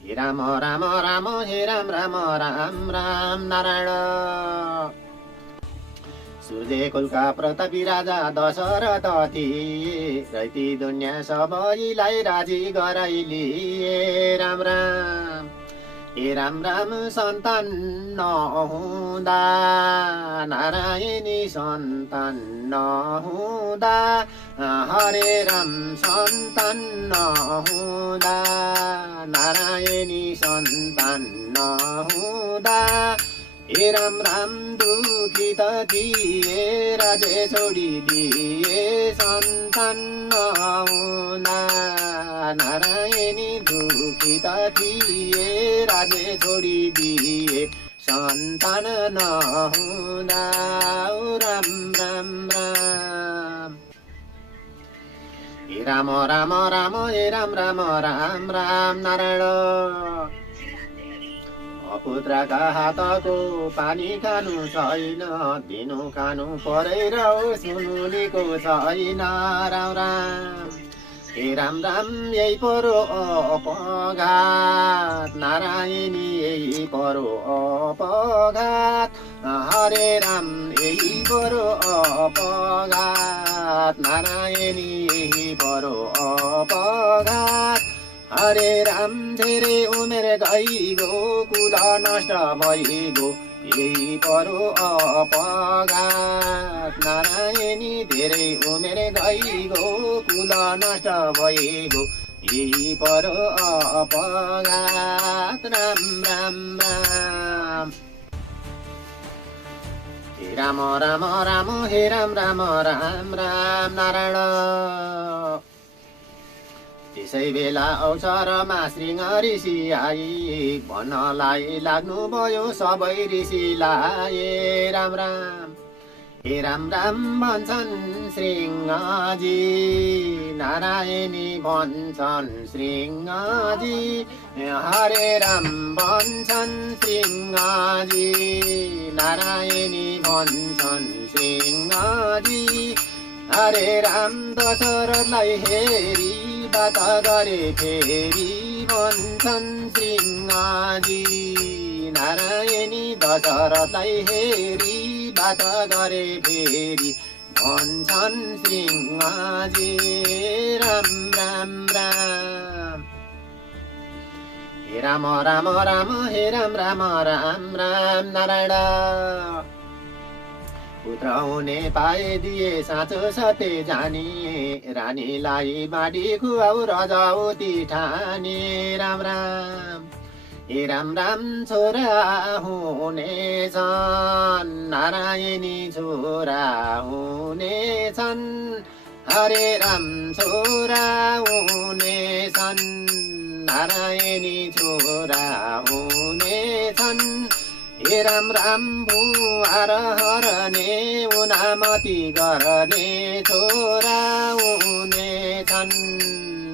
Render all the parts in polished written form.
हे राम राम राम हे राम राम राम राम नारायण। सूर्य कुलका प्रतापी राजा दशरथ थिए, रैती दुनियाँ सबैलाई राजी गराइलिए। राम राम हे राम राम सन्तान नहुँदा, नारायणी सन्तान नहुँदा, हरे राम सन्तान नहुँदा, नारायणी सन्तान नहुँदा, हे राम राम दुखित थिए, राज्य छोडिदिए सन्तान नहुँदा, नारायणी दुखित थिए, राज्य छोडिदिए सन्तान नहुँदा। राम राम राम हे राम राम राम हे राम राम राम राम नारायण। अपुत्रका हातको पानी खानु छैन, दिनु खानु परेर सुनुलीको छैन। राम राम हे राम राम यही परो अपघात, नारायणी यही परो अपघात, हरे राम यही परो अपघात, नारायणी यही परो अपघात, हरे राम धेरै उमेर गइगो, कुल नष्ट भइगो, यही परो अपघात, नारायणी धेरै उमेर गइगो, कुल नष्ट भइगो, यही परो अपघात। राम राम राम हे राम राम राम हे राम राम राम राम नारायण। त्यसै बेला अवसरमा सिंह ऋषि आई, भन्नलाई लाग्नुभयो सबै ऋषिलाई। राम राम हे राम राम भन्छन् सिंहजी, नारायणी भन्छन् सिंहजी, हरे राम भन्छन् सिंहजी, नारायणी भन्छन् सिंहजी, हरे राम दशरथलाई हेरी बात गरे फेरि भन्छन् सिंहजी, नारायणी दशरथलाई हेरी बात गरे फेरि भन्छन् सिंहजी। राम राम राम हे राम राम राम हे राम राम राम राम नारायण। पुत्र हुने पाइदिए साँचो सत्य जानी, रानीलाई बाँडी खुवाउ रजाउती ठानी। राम राम हे राम राम छोरा हुनेछन्, नारायणी छोरा हुनेछन्, हरे राम छोरा हुनेछन्, नारायणी छोरा हुनेछन्, हे राम राम भुवार हरने उनामती गर्ने छोरा हुनेछन्,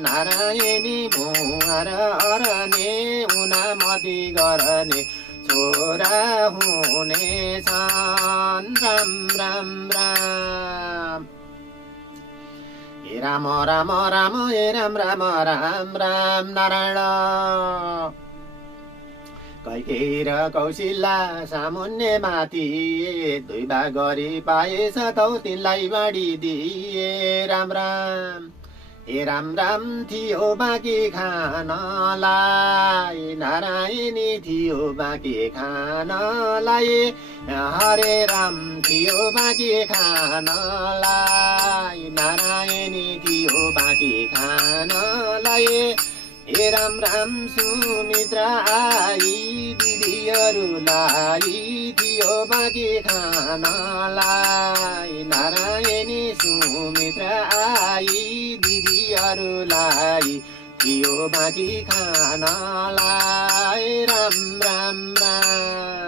नारायणी भुवार हरने उनामती गर्ने छोरा हुनेछन्। राम राम राम हे राम राम राम हे राम राम राम राम नारायण। कैकेयी र कौशिला सामुन्ने माथि, दुई भाग गरी पाएछ तौ तिनलाई बाँडिदिए। राम राम हे राम राम थियो बाँकी खानलाई, नारायणी थियो बाँकी खानलाई, हरे राम थियो बाँकी खानलाई, नारायणी थियो बाँकी खानलाई, हे राम राम सुमित्रा आई दिदीहरूलाई थियो बाँकी खानलाई, नारायणी सुमित्रा आई दिदीहरूलाई थियो बाँकी खानलाई। राम राम राम